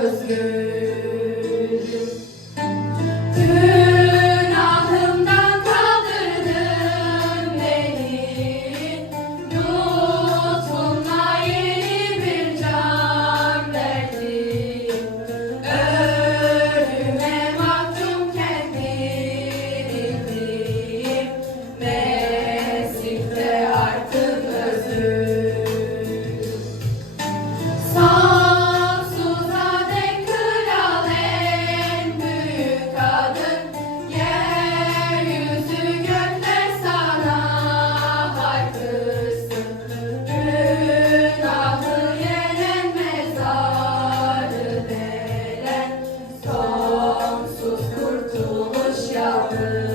Christmas. shower.